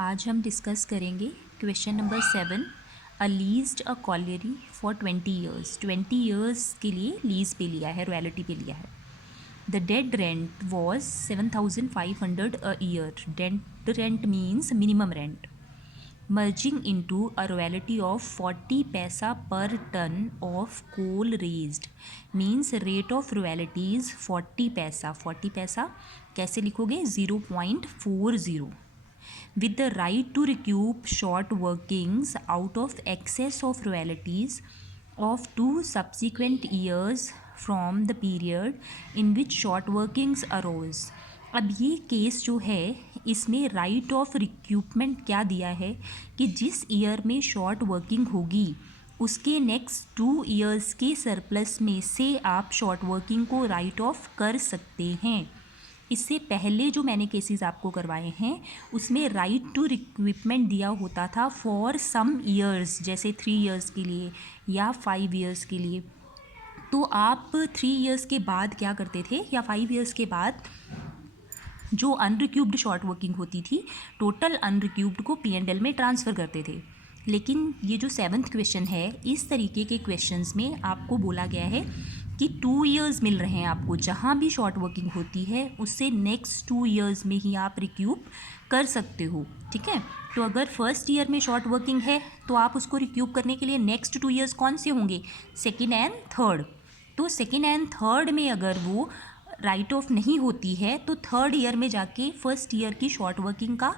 आज हम डिस्कस करेंगे question number 7। A leased a cholerae for 20 years. 20 years के लिए लीज पे लिया है, रॉयल्टी पे लिया है। The dead rent was 7,500 a year. Dead rent means minimum rent. merging into a royalty of 40 paisa per ton of coal raised means rate of royalty is 40 पैसा। 40 पैसा कैसे लिखोगे? 0.40 with the right to recoup short workings out of excess of royalties of 2 subsequent years from the period in which short workings arose। अब ये case जो है इसमें right of रिक्यूपमेंट क्या दिया है कि जिस ईयर में शॉर्ट वर्किंग होगी उसके नेक्स्ट 2 ईयर्स के सरप्लस में से आप शॉर्ट वर्किंग को राइट ऑफ कर सकते हैं। इससे पहले जो मैंने केसेस आपको करवाए हैं उसमें राइट टू रिक्यूपमेंट दिया होता था फॉर सम ईयर्स, जैसे 3 ईयर्स के लिए या 5 ईयर्स के लिए। तो आप 3 ईयर्स के बाद क्या करते थे या 5 ईयर्स के बाद जो अनरिक्यूब्ड शॉर्ट वर्किंग होती थी टोटल अनरिक्यूब्ड को P&L में ट्रांसफ़र करते थे। लेकिन ये जो 7th क्वेश्चन है, इस तरीके के क्वेश्चंस में आपको बोला गया है कि 2 ईयर्स मिल रहे हैं आपको, जहाँ भी शॉर्ट वर्किंग होती है उससे नेक्स्ट 2 ईयर्स में ही आप रिक्यूप कर सकते हो। ठीक है, तो अगर फर्स्ट ईयर में शॉर्ट वर्किंग है तो आप उसको रिक्यूप करने के लिए नेक्स्ट 2 ईयर्स कौन से होंगे? Second and third. तो सेकेंड एंड थर्ड में अगर वो राइट ऑफ नहीं होती है तो थर्ड ईयर में जाके फर्स्ट ईयर की शॉर्ट वर्किंग का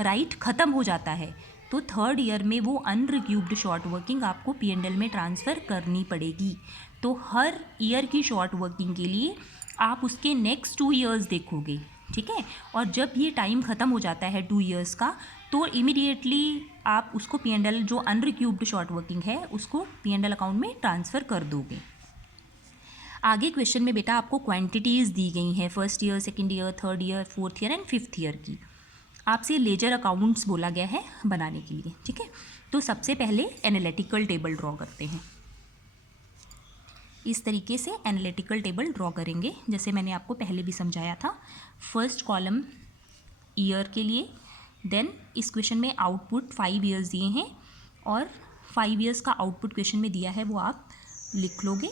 राइट ख़त्म हो जाता है। तो थर्ड ईयर में वो अनरिक्यूब्ड शॉर्ट वर्किंग आपको P&L में ट्रांसफ़र करनी पड़ेगी। तो हर ईयर की शॉर्ट वर्किंग के लिए आप उसके नेक्स्ट 2 ईयर्स देखोगे। ठीक है, और जब ये टाइम ख़त्म हो जाता है 2 ईयर्स का तो इमीडिएटली आप उसको P&L जो अनरिक्यूब्ड शॉर्ट वर्किंग है उसको P&L अकाउंट में ट्रांसफ़र कर दोगे। आगे क्वेश्चन में बेटा आपको क्वांटिटीज़ दी गई हैं first year, second year, third year, fourth year and fifth year की। आपसे लेजर अकाउंट्स बोला गया है बनाने के लिए। ठीक है, तो सबसे पहले एनालिटिकल टेबल ड्रॉ करते हैं। इस तरीके से एनालिटिकल टेबल ड्रॉ करेंगे जैसे मैंने आपको पहले भी समझाया था। फर्स्ट कॉलम ईयर के लिए, देन इस क्वेश्चन में आउटपुट 5 ईयर्स दिए हैं और 5 ईयर्स का आउटपुट क्वेश्चन में दिया है वो आप लिख लोगे।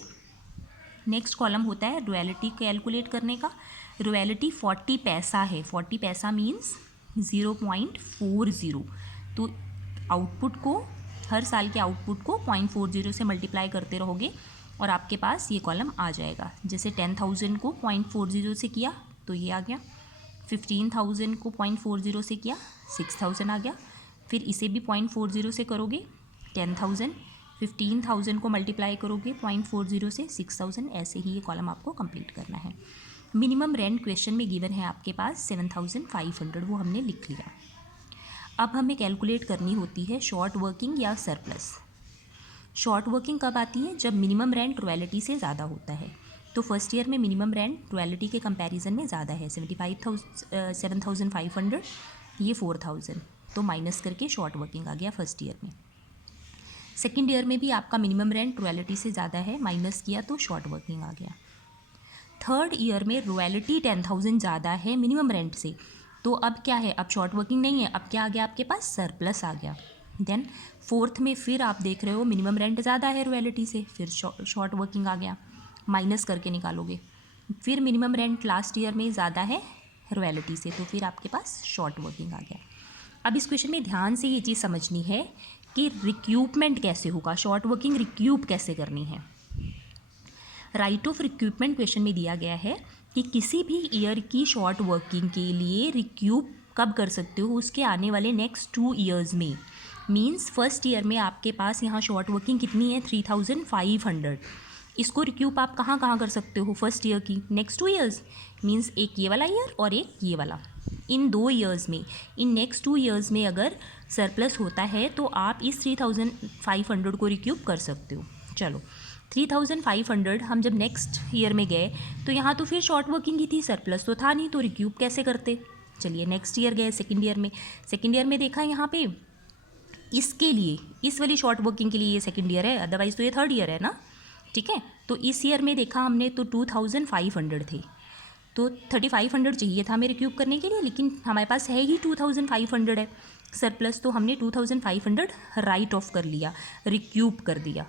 नेक्स्ट कॉलम होता है रॉयल्टी कैलकुलेट करने का। रॉयल्टी 40 पैसा है। 40 पैसा मीन्स 0.40। तो आउटपुट को, हर साल के आउटपुट को 0.40 से मल्टीप्लाई करते रहोगे और आपके पास ये कॉलम आ जाएगा। जैसे 10,000 को 0.40 से किया तो ये आ गया, 15,000 को 0.40 से किया 6,000 आ गया, फिर इसे भी 0.40 से करोगे 10,000, 15,000 को मल्टीप्लाई करोगे 0.40 से 6,000, ऐसे ही ये कॉलम आपको कंप्लीट करना है। मिनिमम रेंट क्वेश्चन में गिवन है आपके पास 7,500, वो हमने लिख लिया। अब हमें कैलकुलेट करनी होती है शॉर्ट वर्किंग या सरप्लस। शॉर्ट वर्किंग कब आती है? जब मिनिमम रेंट रॉयल्टी से ज़्यादा होता है। तो फर्स्ट ईयर में मिनिमम रेंट रॉयल्टी के कंपैरिजन में ज़्यादा है, 7,500, ये 4,000, तो माइनस करके शॉर्ट वर्किंग आ गया फर्स्ट ईयर में। सेकेंड ईयर में भी आपका मिनिमम रेंट रॉयल्टी से ज़्यादा है, माइनस किया तो शॉर्ट वर्किंग आ गया। थर्ड ईयर में रॉयल्टी 10,000 ज़्यादा है मिनिमम रेंट से, तो अब क्या है? अब शॉर्ट वर्किंग नहीं है, अब क्या आ गया आपके पास? सरप्लस आ गया। देन फोर्थ में फिर आप देख रहे हो मिनिमम रेंट ज़्यादा है रॉयल्टी से, फिर शॉर्ट वर्किंग आ गया, माइनस करके निकालोगे। फिर मिनिमम रेंट लास्ट ईयर में ज़्यादा है रॉयल्टी से, तो फिर आपके पास शॉर्ट वर्किंग आ गया। अब इस क्वेश्चन में ध्यान से ये चीज़ समझनी है कि रिक्यूपमेंट कैसे होगा, शॉर्ट वर्किंग रिक्यूप कैसे करनी है। राइट ऑफ रिक्यूपमेंट क्वेश्चन में दिया गया है कि किसी भी ईयर की शॉर्ट वर्किंग के लिए रिक्यूप कब कर सकते हो? उसके आने वाले नेक्स्ट 2 ईयर्स में। मींस फर्स्ट ईयर में आपके पास यहाँ शॉर्ट वर्किंग कितनी है? 3,500। इसको रिक्यूप आप कहाँ कहाँ कर सकते हो फर्स्ट ईयर की? नेक्स्ट 2 ईयर्स, मींस एक ये वाला ईयर और एक ये वाला। इन 2 ईयर्स में, इन नेक्स्ट 2 ईयर्स में अगर सरप्लस होता है तो आप इस 3,500 को रिक्यूप कर सकते हो। चलो 3,500 हम जब नेक्स्ट ईयर में गए तो यहाँ तो फिर शॉर्ट वर्किंग ही थी, सरप्लस तो था नहीं, तो रिक्यूप कैसे करते? चलिए नेक्स्ट ईयर गए, सेकेंड ईयर में। सेकेंड ईयर में देखा यहाँ पे इसके लिए, इस वाली शॉर्ट वर्किंग के लिए ये सेकेंड ईयर है, अदरवाइज़ तो ये थर्ड ईयर है ना। ठीक है, तो इस ईयर में देखा हमने तो 2,500 थे। तो 3500 चाहिए था हमें रिक्यूब करने के लिए, लेकिन हमारे पास है ही 2500 है सरप्लस, तो हमने 2500 राइट ऑफ कर लिया, रिक्यूब कर दिया।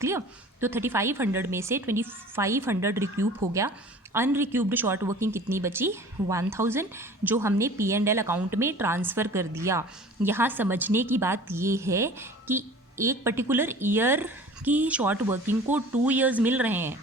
क्लियर? तो 3500 में से 2500 रिक्यूब हो गया। अनरिक्यूब्ड शॉर्ट वर्किंग कितनी बची? 1000, जो हमने P&L अकाउंट में ट्रांसफ़र कर दिया। यहाँ समझने की बात ये है कि एक पर्टिकुलर ईयर की शॉर्ट वर्किंग को 2 ईयर्स मिल रहे हैं,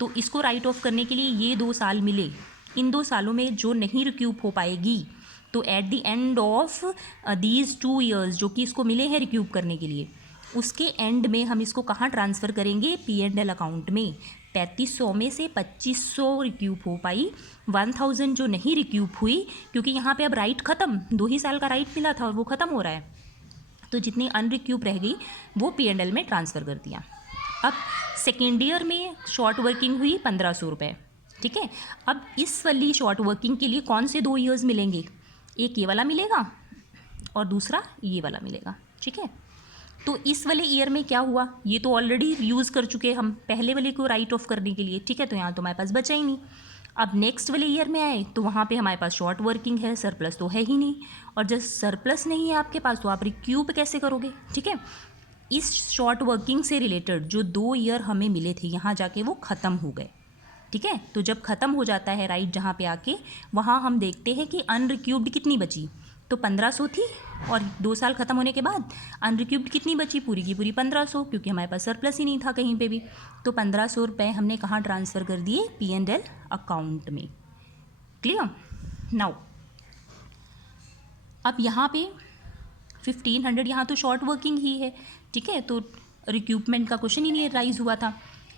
तो इसको राइट ऑफ करने के लिए ये 2 साल मिले। इन 2 सालों में जो नहीं रिक्यूब हो पाएगी, तो eight the end of these 2 years जो कि इसको मिले हैं रिक्यूब करने के लिए, उसके एंड में हम इसको कहाँ ट्रांसफ़र करेंगे? P&L अकाउंट में। 3500 में से 2500 रिक्यूब हो पाई, 1000 जो नहीं रिक्यूब हुई, क्योंकि यहाँ पे अब राइट ख़त्म, 2 ही साल का राइट मिला था और वो ख़त्म हो रहा है, तो जितनी अनरिक्यूब रह गई वो P&L में ट्रांसफ़र कर दिया। अब सेकेंड ईयर में शॉर्ट वर्किंग हुई 1500 रुपये, ठीक है। अब इस वाली शॉर्ट वर्किंग के लिए कौन से 2 ईयर्स मिलेंगे? एक ये वाला मिलेगा और दूसरा ये वाला मिलेगा, ठीक है। तो इस वाले ईयर में क्या हुआ? ये तो ऑलरेडी यूज़ कर चुके हम पहले वाले को राइट ऑफ करने के लिए, ठीक है, तो यहाँ तो हमारे पास बचा ही नहीं। अब नेक्स्ट वाले ईयर में आए तो वहाँ पे हमारे पास शॉर्ट वर्किंग है, सरप्लस तो है ही नहीं, और जब सरप्लस नहीं है आपके पास तो आप रिक्यूब कैसे करोगे? ठीक है। इस शॉर्ट वर्किंग से रिलेटेड जो 2 ईयर हमें मिले थे, यहाँ जाके वो ख़त्म हो गए, ठीक है। तो जब ख़त्म हो जाता है राइट जहाँ पे आके, वहाँ हम देखते हैं कि अनरिक्यूब्ड कितनी बची, तो 1500 थी, और 2 साल ख़त्म होने के बाद अनरिक्यूब्ड कितनी बची? पूरी की पूरी 1500, क्योंकि हमारे पास सरप्लस ही नहीं था कहीं पे भी। तो 1500 रुपये हमने कहाँ ट्रांसफ़र कर दिए? P&L अकाउंट में। क्लियर? नाउ अब यहाँ पे 1500, यहाँ तो शॉर्ट वर्किंग ही है, ठीक है, तो रिक्यूपमेंट का क्वेश्चन ही नहीं राइज हुआ था।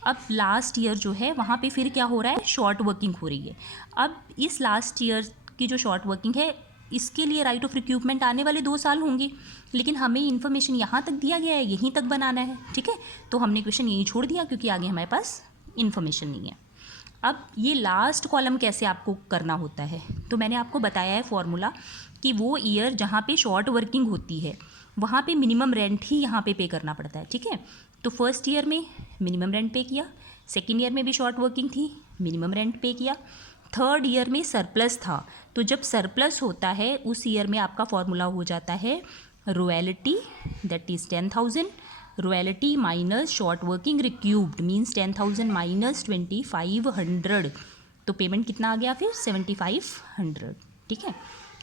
अब लास्ट ईयर जो है वहाँ पे फिर क्या हो रहा है? शॉर्ट वर्किंग हो रही है। अब इस लास्ट ईयर की जो शॉर्ट वर्किंग है, इसके लिए राइट ऑफ रिक्यूपमेंट आने वाले 2 साल होंगे, लेकिन हमें इन्फॉर्मेशन यहाँ तक दिया गया है, यहीं तक बनाना है, ठीक है। तो हमने क्वेश्चन यहीं छोड़ दिया क्योंकि आगे हमारे पास इन्फॉर्मेशन नहीं है। अब ये लास्ट कॉलम कैसे आपको करना होता है, तो मैंने आपको बताया है फॉर्मूला कि वो ईयर जहाँ पे शॉर्ट वर्किंग होती है वहाँ पे मिनिमम रेंट ही यहाँ पे करना पड़ता है, ठीक है। तो फर्स्ट ईयर में मिनिमम रेंट पे किया, सेकेंड ईयर में भी शॉर्ट वर्किंग थी, मिनिमम रेंट पे किया, थर्ड ईयर में सरप्लस था, तो जब सरप्लस होता है उस ईयर में आपका फॉर्मूला हो जाता है royalty, that is 10,000, royalty minus short working रिक्यूब्ड means 10,000 minus 2500, तो पेमेंट कितना आ गया फिर? 7500, ठीक है।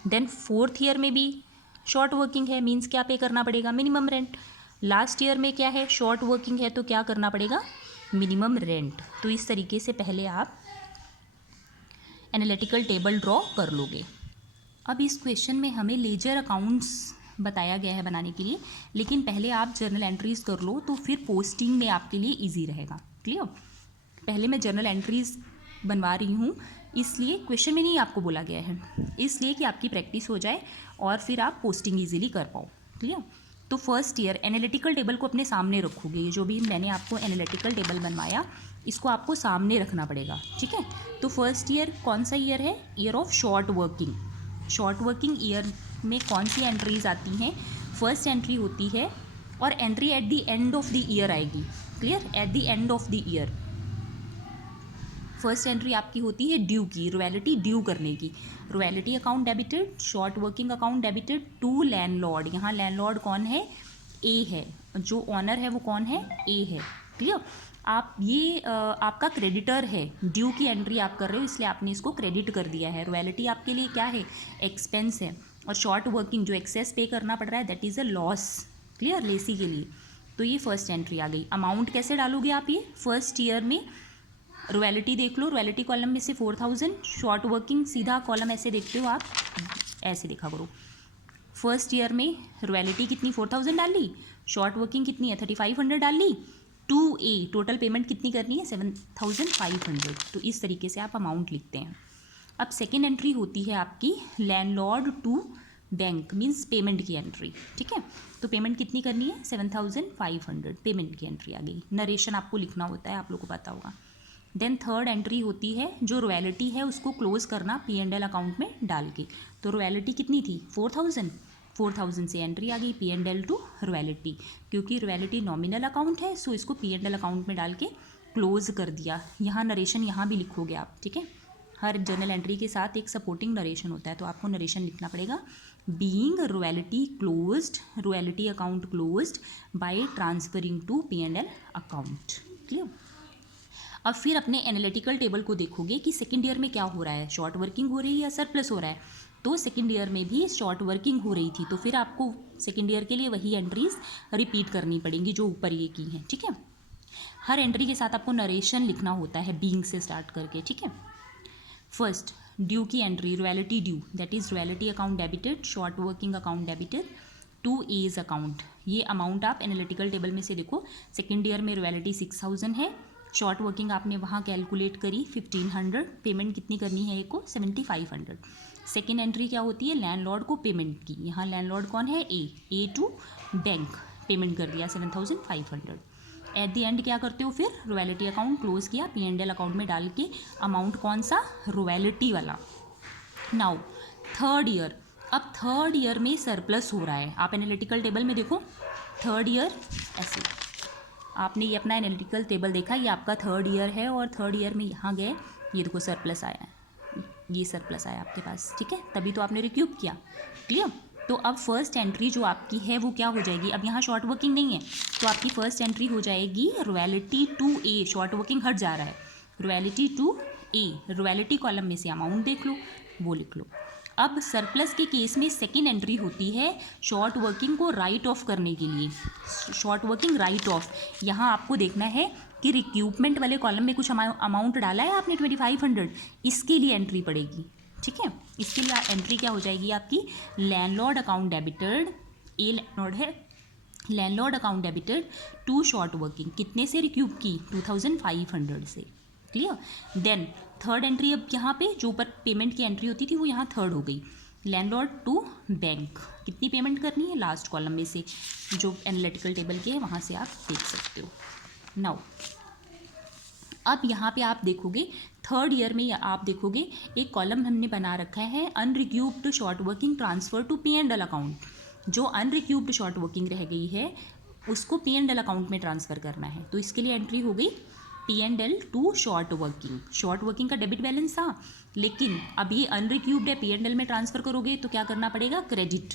देन फोर्थ ईयर में भी शॉर्ट वर्किंग है, मीन्स क्या पे करना पड़ेगा? Minimum rent. लास्ट ईयर में क्या है? शॉर्ट वर्किंग है, तो क्या करना पड़ेगा? Minimum rent. तो इस तरीके से पहले आप एनालिटिकल टेबल ड्रॉ कर लोगे। अब इस क्वेश्चन में हमें लेजर अकाउंट्स बताया गया है बनाने के लिए, लेकिन पहले आप जर्नल एंट्रीज़ कर लो, तो फिर पोस्टिंग में आपके लिए इजी रहेगा। क्लियर? पहले मैं जर्नल एंट्रीज़ बनवा रही हूँ, इसलिए क्वेश्चन में नहीं आपको बोला गया है, इसलिए कि आपकी प्रैक्टिस हो जाए और फिर आप पोस्टिंग ईजिली कर पाओ। क्लियर? तो फर्स्ट ईयर एनालिटिकल टेबल को अपने सामने रखोगे, ये जो भी मैंने आपको एनालिटिकल टेबल बनवाया इसको आपको सामने रखना पड़ेगा, ठीक है। तो फर्स्ट ईयर कौन सा ईयर है? Year of short working. Short working year में कौन सी एंट्रीज आती हैं? फर्स्ट एंट्री होती है, और entry at the end of the year आएगी। Clear? At the end of the year first entry आपकी होती है ड्यू की, रॉयल्टी ड्यू करने की। Royalty account debited, short working account debited to landlord. यहाँ लैंडलॉर्ड कौन है? ए है, जो ऑनर है वो कौन है? ए है। क्लियर? आप ये आपका क्रेडिटर है, ड्यू की एंट्री आप कर रहे हो इसलिए आपने इसको क्रेडिट कर दिया है। रॉयल्टी आपके लिए क्या है? एक्सपेंस है, और शॉर्ट वर्किंग जो एक्सेस पे करना पड़ रहा है that is a loss. Clear? Lessee के लिए। तो ये फर्स्ट एंट्री आ गई। अमाउंट कैसे डालोगे आप? ये फर्स्ट ईयर में रॉयल्टी देख लो, रॉयल्टी कॉलम में से 4000, शॉर्ट वर्किंग सीधा कॉलम ऐसे देखते हो आप, ऐसे देखा करो। फर्स्ट ईयर में रॉयल्टी कितनी? 4000 डाल ली, शॉर्ट वर्किंग कितनी है? 3500 डाल ली, टू ए टोटल पेमेंट कितनी करनी है? 7500। तो इस तरीके से आप अमाउंट लिखते हैं। अब सेकेंड एंट्री होती है आपकी landlord to bank, means payment की एंट्री, ठीक है। तो पेमेंट कितनी करनी है? 7500, पेमेंट की एंट्री आ गई। नरेशन आपको लिखना होता है, आप लोगों को पता होगा। देन थर्ड एंट्री होती है जो रॉयल्टी है उसको क्लोज करना P&L अकाउंट में डाल के। तो रॉयल्टी कितनी थी? 4000 से एंट्री आ गई P&L टू रॉयल्टी, क्योंकि रॉयल्टी नॉमिनल अकाउंट है, सो इसको P&L अकाउंट में डाल के क्लोज कर दिया। यहाँ नरेशन यहाँ भी लिखोगे आप, ठीक है। हर जर्नल एंट्री के साथ एक सपोर्टिंग नरेशन होता है, तो आपको नरेशन लिखना पड़ेगा। Being royalty account closed by transferring to P&L account. Clear. अब फिर अपने एनालिटिकल टेबल को देखोगे कि सेकेंड ईयर में क्या हो रहा है, शॉर्ट वर्किंग हो रही है या सरप्लस हो रहा है। तो सेकेंड ईयर में भी शॉर्ट वर्किंग हो रही थी, तो फिर आपको सेकेंड ईयर के लिए वही एंट्रीज रिपीट करनी पड़ेंगी जो ऊपर ये की हैं। ठीक है, हर एंट्री के साथ आपको नरेशन लिखना होता है बीइंग से स्टार्ट करके। ठीक है, फर्स्ट ड्यू की entry, royalty due, that is royalty account debited, short working account debited to A's account. ये अमाउंट आप एनालिटिकल टेबल में से देखो, सेकेंड ईयर में रॉयल्टी 6000 है, शॉर्ट वर्किंग आपने वहाँ कैलकुलेट करी 1500, पेमेंट कितनी करनी है एक को 7500। सेकेंड एंट्री क्या होती है, लैंडलॉर्ड को पेमेंट की, यहाँ लैंडलॉर्ड कौन है, ए टू बैंक, पेमेंट कर दिया 7500। एट द एंड क्या करते हो फिर, रॉयल्टी अकाउंट क्लोज किया, P&L अकाउंट में डाल के अमाउंट कौन सा, रॉयल्टी वाला। नाउ थर्ड ईयर, अब थर्ड ईयर में सरप्लस हो रहा है, आप एनालिटिकल टेबल में देखो थर्ड ईयर ऐसे, आपने ये अपना एनालिटिकल टेबल देखा, ये आपका थर्ड ईयर है और थर्ड ईयर में यहाँ गए, ये देखो सरप्लस आया है, ये सरप्लस आया आपके पास। ठीक है, तभी तो आपने रिक्यूब किया। क्लियर। तो अब फर्स्ट एंट्री जो आपकी है वो क्या हो जाएगी, अब यहाँ शॉर्ट वर्किंग नहीं है तो आपकी फर्स्ट एंट्री हो जाएगी royalty to A, short working हट जा रहा है, royalty to A, royalty column में से अमाउंट देख लो, वो लिख लो। अब सरप्लस के केस में सेकेंड एंट्री होती है शॉर्ट वर्किंग को राइट ऑफ करने के लिए, शॉर्ट वर्किंग राइट ऑफ। यहाँ आपको देखना है कि रिक्यूपमेंट वाले कॉलम में कुछ अमाउंट डाला है आपने 2500, इसके लिए एंट्री पड़ेगी। ठीक है, इसके लिए एंट्री क्या हो जाएगी आपकी, landlord account debited, A landlord है, landlord account debited to short working, कितने से रिक्यूब की, 2500 से। क्लियर। देन थर्ड एंट्री, अब यहाँ पे जो ऊपर पेमेंट की एंट्री होती थी वो यहाँ थर्ड हो गई, लैंडलॉर्ड टू बैंक, कितनी पेमेंट करनी है, लास्ट कॉलम में से जो एनालिटिकल टेबल के है वहाँ से आप देख सकते हो। नाउ अब यहाँ पे आप देखोगे थर्ड ईयर में आप देखोगे एक कॉलम हमने बना रखा है unrecouped short working transfer to P&L account. जो अनरिक्यूब्ड शॉर्ट वर्किंग रह गई है उसको P&L अकाउंट में ट्रांसफ़र करना है, तो इसके लिए एंट्री हो गई P&L to short working. Short working का डेबिट बैलेंस था, लेकिन अब ये अनरिक्यूब्ड है, P&L में ट्रांसफ़र करोगे तो क्या करना पड़ेगा, क्रेडिट।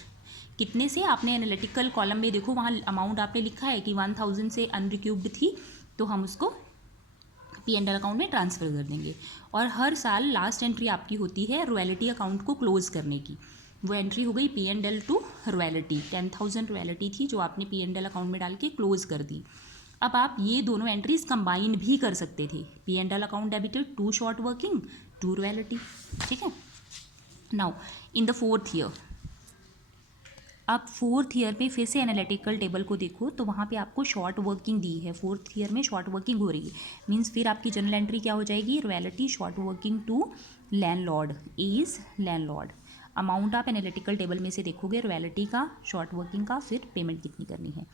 कितने से, आपने एनालिटिकल कॉलम में देखो वहाँ अमाउंट आपने लिखा है कि 1000 से अनरिक्यूब्ड थी, तो हम उसको P&L अकाउंट में ट्रांसफ़र कर देंगे। और हर साल लास्ट एंट्री आपकी होती है रॉयल्टी अकाउंट को क्लोज करने की, वो एंट्री हो गई P&L टू रॉयल्टी, 10,000 रॉयल्टी थी जो आपने P&L अकाउंट में डाल के क्लोज कर दी। अब आप ये दोनों एंट्रीज कंबाइन भी कर सकते थे, P&L account debited to short working to royalty. ठीक है, now in the fourth year, अब फोर्थ ईयर में फिर से एनालिटिकल टेबल को देखो तो वहाँ पे आपको शॉर्ट वर्किंग दी है, फोर्थ ईयर में शॉर्ट वर्किंग हो रही है, मींस फिर आपकी जनरल एंट्री क्या हो जाएगी, royalty short working to landlord, is landlord. Amount आप एनालिटिकल टेबल में से देखोगे रॉयल्टी का, शॉर्ट वर्किंग का, फिर पेमेंट कितनी करनी है।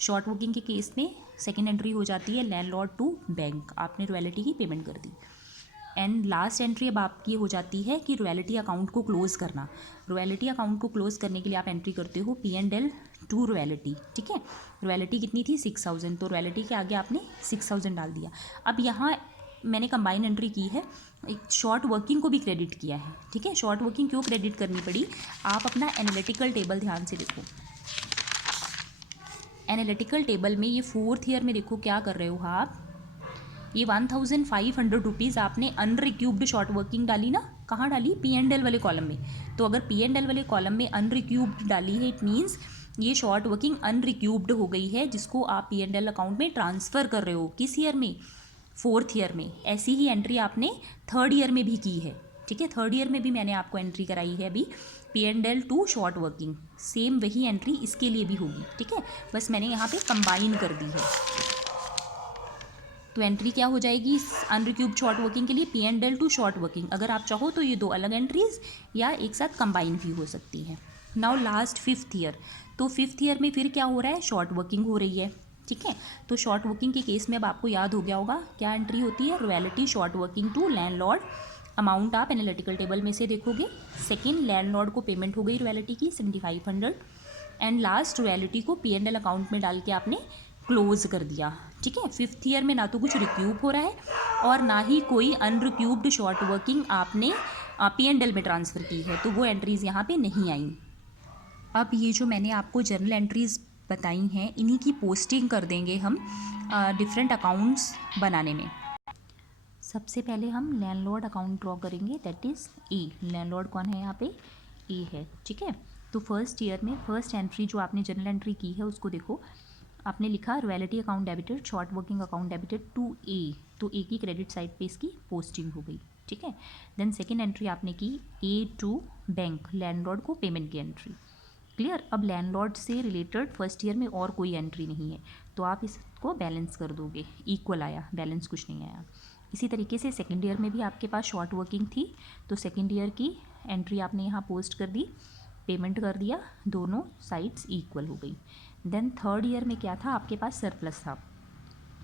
शॉर्ट वर्किंग के केस में सेकेंड एंट्री हो जाती है लैंडलॉर्ड टू बैंक, आपने रॉयल्टी की पेमेंट कर दी। एंड लास्ट एंट्री अब आपकी हो जाती है कि रॉयल्टी अकाउंट को क्लोज करना। रॉयल्टी अकाउंट को क्लोज करने के लिए आप एंट्री करते हो P&L टू रॉयल्टी। ठीक है, रॉयल्टी कितनी थी 6000, तो रॉयल्टी के आगे आपने 6000 डाल दिया। अब यहाँ मैंने कंबाइन एंट्री की है, एक शॉर्ट वर्किंग को भी क्रेडिट किया है। ठीक है, शॉर्ट वर्किंग क्यों क्रेडिट करनी पड़ी, आप अपना एनालिटिकल टेबल ध्यान से देखो। एनालिटिकल टेबल में ये फोर्थ ईयर में देखो क्या कर रहे हो आप, ये 1500 रुपीज़ आपने अनरिक्यूब्ड शॉर्ट वर्किंग डाली ना, कहाँ डाली, P&L वाले कॉलम में। तो अगर P&L वाले कॉलम में अनरिक्यूब्ड डाली है, इट मीन्स ये शॉर्ट वर्किंग अनरिक्यूब्ड हो गई है, जिसको आप P&L अकाउंट में ट्रांसफ़र कर रहे हो। किस ईयर में, फोर्थ ईयर में। ऐसी ही एंट्री आपने थर्ड ईयर में भी की है। ठीक है, थर्ड ईयर में भी मैंने आपको एंट्री कराई है अभी P&L to short working, same वही एंट्री इसके लिए भी होगी। ठीक है, बस मैंने यहाँ पे कंबाइन कर दी है। तो एंट्री क्या हो जाएगी अनरिक्यूब्ड शॉर्ट वर्किंग के लिए, P&L टू शॉर्ट वर्किंग। अगर आप चाहो तो ये दो अलग एंट्रीज या एक साथ कंबाइन भी हो सकती हैं। नाउ लास्ट फिफ्थ ईयर, तो फिफ्थ ईयर में फिर क्या हो रहा है, शॉर्ट वर्किंग हो रही है। ठीक है, तो शॉर्ट वर्किंग के केस में अब आपको याद हो गया होगा क्या एंट्री होती है, royalty short working to landlord. Amount आप एनालिटिकल टेबल में से देखोगे, सेकेंड लैंडलॉर्ड को पेमेंट हो गई रॉयल्टी की 7500, एंड लास्ट रॉयल्टी को P&L अकाउंट में डाल के आपने क्लोज कर दिया, ठीक है। 5th ईयर में ना तो कुछ रिक्यूब हो रहा है और ना ही कोई अनरिक्यूब्ड शॉर्ट वर्किंग आपने P&L में ट्रांसफ़र की है, तो वो एंट्रीज़ यहाँ पे नहीं आई। अब ये जो मैंने आपको जर्नल एंट्रीज़ बताई हैं, इन्हीं की पोस्टिंग कर देंगे हम डिफरेंट अकाउंट्स बनाने में। सबसे पहले हम लैंडलॉर्ड अकाउंट ड्रॉ करेंगे, दैट इज़ ए। लैंडलॉर्ड कौन है यहाँ पे? ए है, ठीक है। तो फर्स्ट ईयर में फर्स्ट एंट्री जो आपने जर्नल एंट्री की है उसको देखो, आपने लिखा royalty account debited, short working account debited to A, तो ए की क्रेडिट साइड पे इसकी पोस्टिंग हो गई, ठीक है। देन सेकेंड एंट्री आपने की ए टू बैंक, लैंडलॉर्ड को पेमेंट की एंट्री, क्लियर। अब लैंडलॉर्ड से रिलेटेड फर्स्ट ईयर में और कोई एंट्री नहीं है, तो आप इसको बैलेंस कर दोगे, इक्वल आया, बैलेंस कुछ नहीं आया। इसी तरीके से सेकेंड ईयर में भी आपके पास शॉर्ट वर्किंग थी, तो सेकेंड ईयर की एंट्री आपने यहाँ पोस्ट कर दी, पेमेंट कर दिया, दोनों साइड्स इक्वल हो गई। देन थर्ड ईयर में क्या था, आपके पास सरप्लस था,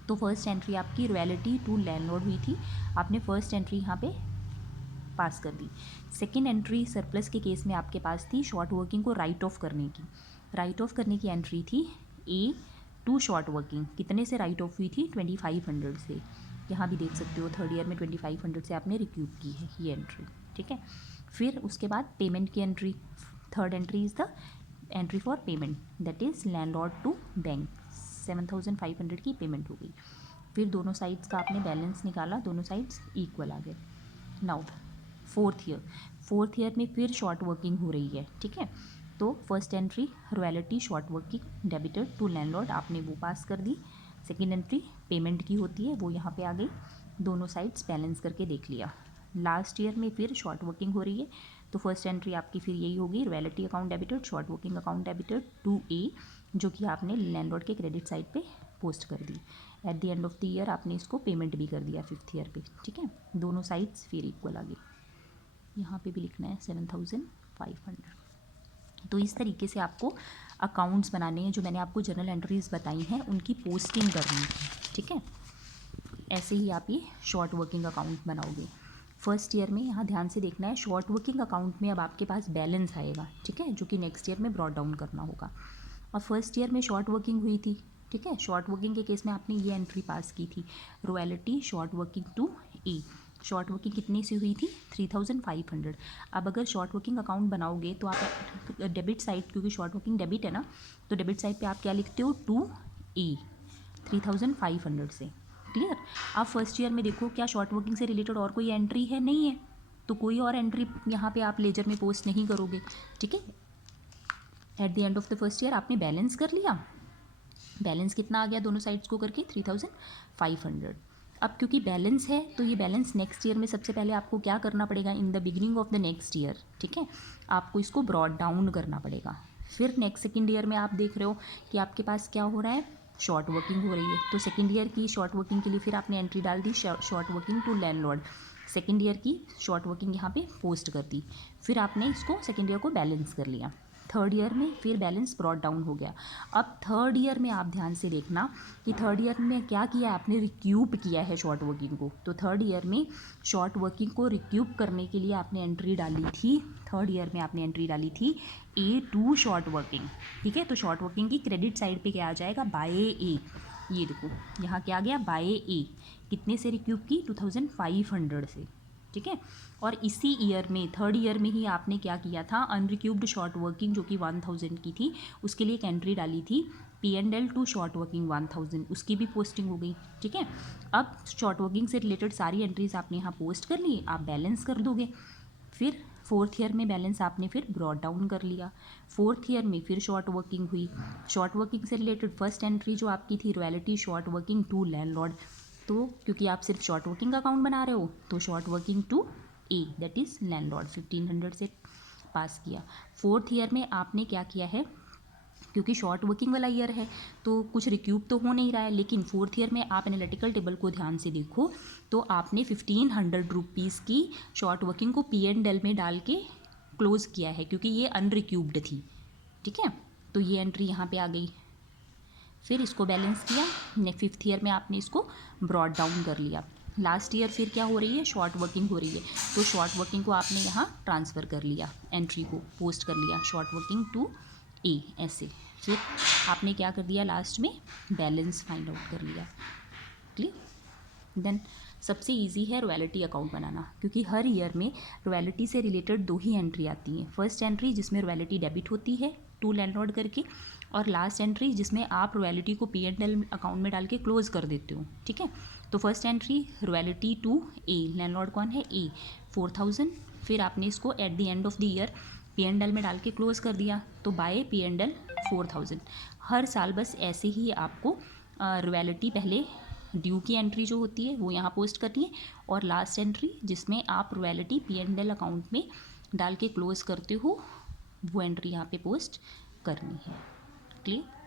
तो फर्स्ट एंट्री आपकी रॉयल्टी टू लैंडलॉर्ड हुई थी, आपने फर्स्ट एंट्री यहाँ पे पास कर दी। सेकेंड एंट्री सरप्लस के केस में आपके पास थी शॉर्ट वर्किंग को राइट ऑफ करने की, राइट ऑफ करने की एंट्री थी ए टू शॉर्ट वर्किंग, कितने से राइट ऑफ हुई थी? 2500 से। यहाँ भी देख सकते हो थर्ड ईयर में 2500 से आपने रिक्यूब की है ये एंट्री, ठीक है। फिर उसके बाद पेमेंट की entry, third entry is the entry for payment, that is landlord to bank, 7500 की पेमेंट हो गई। फिर दोनों साइड्स का आपने बैलेंस निकाला, दोनों साइड्स इक्वल आ गए। नाउ फोर्थ ईयर में फिर शॉर्ट वर्किंग हो रही है, ठीक है। तो first entry royalty short working debited to landlord, आपने वो पास कर दी। सेकेंड एंट्री पेमेंट की होती है, वो यहाँ पे आ गई, दोनों साइड्स बैलेंस करके देख लिया। लास्ट ईयर में फिर शॉर्ट वर्किंग हो रही है, तो फर्स्ट एंट्री आपकी फिर यही होगी, royalty account debited, short working account debited to A, जो कि आपने लैंडलॉर्ड के क्रेडिट साइड पे पोस्ट कर दी। At the end of the year आपने इसको पेमेंट भी कर दिया 5th ईयर पे, ठीक है। दोनों साइड्स फिर इक्वल आ गई, यहाँ पे भी लिखना है 7500। तो इस तरीके से आपको अकाउंट्स बनाने हैं, जो मैंने आपको जर्नल एंट्रीज़ बताई हैं उनकी पोस्टिंग करनी है, ठीक है। ऐसे ही आप ये शॉर्ट वर्किंग अकाउंट बनाओगे। फर्स्ट ईयर में यहाँ ध्यान से देखना है, शॉर्ट वर्किंग अकाउंट में अब आपके पास बैलेंस आएगा, ठीक है, जो कि नेक्स्ट ईयर में ब्रॉट डाउन करना होगा। और फर्स्ट ईयर में शॉर्ट वर्किंग हुई थी, ठीक है। शॉर्ट वर्किंग के केस में आपने ये एंट्री पास की थी, royalty short working to A, short working कितनी सी हुई थी? 3500। अब अगर शॉर्ट वर्किंग अकाउंट बनाओगे तो आप डेबिट साइड, क्योंकि शॉर्ट वर्किंग डेबिट है ना, तो डेबिट साइड पे आप क्या लिखते हो? टू ए, 3500 से, क्लियर। आप फर्स्ट ईयर में देखो क्या शॉर्ट वर्किंग से रिलेटेड और कोई एंट्री है? नहीं है, तो कोई और एंट्री यहाँ पे आप लेजर में पोस्ट नहीं करोगे, ठीक है। Eight the end of the first year आपने बैलेंस कर लिया, बैलेंस कितना आ गया दोनों साइड्स को करके? 3500। अब क्योंकि बैलेंस है तो ये बैलेंस नेक्स्ट ईयर में सबसे पहले आपको क्या करना पड़ेगा? In the beginning of the next year, ठीक है, आपको इसको ब्रॉड डाउन करना पड़ेगा। फिर नेक्स्ट सेकेंड ईयर में आप देख रहे हो कि आपके पास क्या हो रहा है? शॉर्ट वर्किंग हो रही है, तो सेकेंड ईयर की शॉर्ट वर्किंग के लिए फिर आपने एंट्री डाल दी short working to landlord, second year की शॉर्ट वर्किंग यहाँ पे पोस्ट कर दी, फिर आपने इसको सेकेंड ईयर को बैलेंस कर लिया। थर्ड ईयर में फिर बैलेंस ब्रॉट डाउन हो गया। अब थर्ड ईयर में आप ध्यान से देखना कि थर्ड ईयर में क्या किया, आपने रिक्यूब किया है शॉर्ट वर्किंग को, तो थर्ड ईयर में शॉर्ट वर्किंग को रिक्यूब करने के लिए आपने एंट्री डाली थी, थर्ड ईयर में आपने एंट्री डाली थी ए टू शॉर्ट वर्किंग, ठीक है। तो शॉर्ट वर्किंग की क्रेडिट साइड पे क्या आ जाएगा? बाय ए, ये देखो यहाँ क्या आ गया? बाय ए, कितने से रिक्यूब की? 2500 से, ठीक है। और इसी ईयर में थर्ड ईयर में ही आपने क्या किया था? अनरिक्यूब्ड शॉर्ट वर्किंग जो कि 1000 की थी, उसके लिए एक एंट्री डाली थी P&L टू शॉर्ट वर्किंग 1000, उसकी भी पोस्टिंग हो गई, ठीक है। अब शॉर्ट वर्किंग से रिलेटेड सारी एंट्रीज आपने यहाँ पोस्ट कर ली, आप बैलेंस कर दोगे। फिर फोर्थ ईयर में बैलेंस आपने फिर ब्रॉट डाउन कर लिया। फोर्थ ईयर में फिर शॉर्ट वर्किंग हुई, शॉर्ट वर्किंग से रिलेटेड फर्स्ट एंट्री जो आपकी थी royalty short working to landlord, तो क्योंकि आप सिर्फ शॉर्ट वर्किंग अकाउंट बना रहे हो तो short working to A, that is landlord, 1500 से पास किया। फोर्थ ईयर में आपने क्या किया है, क्योंकि शॉर्ट वर्किंग वाला ईयर है तो कुछ रिक्यूब तो हो नहीं रहा है, लेकिन फोर्थ ईयर में आप एनालिटिकल टेबल को ध्यान से देखो तो आपने 1500 रुपीज़ की शॉर्ट वर्किंग को P&L में डाल के क्लोज़ किया है, क्योंकि ये अनरिक्यूब्ड थी, ठीक है। तो ये एंट्री यहाँ पे आ गई, फिर इसको बैलेंस किया, फिफ्थ ईयर में आपने इसको ब्रॉड डाउन कर लिया। लास्ट ईयर फिर क्या हो रही है? शॉर्ट वर्किंग हो रही है, तो शॉर्ट वर्किंग को आपने यहाँ ट्रांसफ़र कर लिया, एंट्री को पोस्ट कर लिया, शॉर्ट वर्किंग टू ए ऐसे। फिर आपने क्या कर दिया, लास्ट में बैलेंस फाइंड आउट कर लिया। क्लियर। देन सबसे इजी है रॉयल्टी अकाउंट बनाना, क्योंकि हर ईयर में रॉयल्टी से रिलेटेड 2 ही एंट्री आती हैं। फर्स्ट एंट्री जिसमें रॉयल्टी डेबिट होती है टू लैंडलॉर्ड करके, और लास्ट एंट्री जिसमें आप रॉयल्टी को P&L अकाउंट में डाल के क्लोज कर देते हो। ठीक है, तो first entry royalty to A, landlord कौन है, ए, 4000। फिर आपने इसको at the end of the year P&L में डाल के क्लोज कर दिया, तो बाय P&L 4000। हर साल बस ऐसे ही आपको रॉयल्टी पहले ड्यू की एंट्री जो होती है वो यहाँ पोस्ट करनी है, और लास्ट एंट्री जिसमें आप रॉयल्टी P&L अकाउंट में डाल के क्लोज करते हो वो एंट्री यहाँ पे पोस्ट करनी है। क्लियर।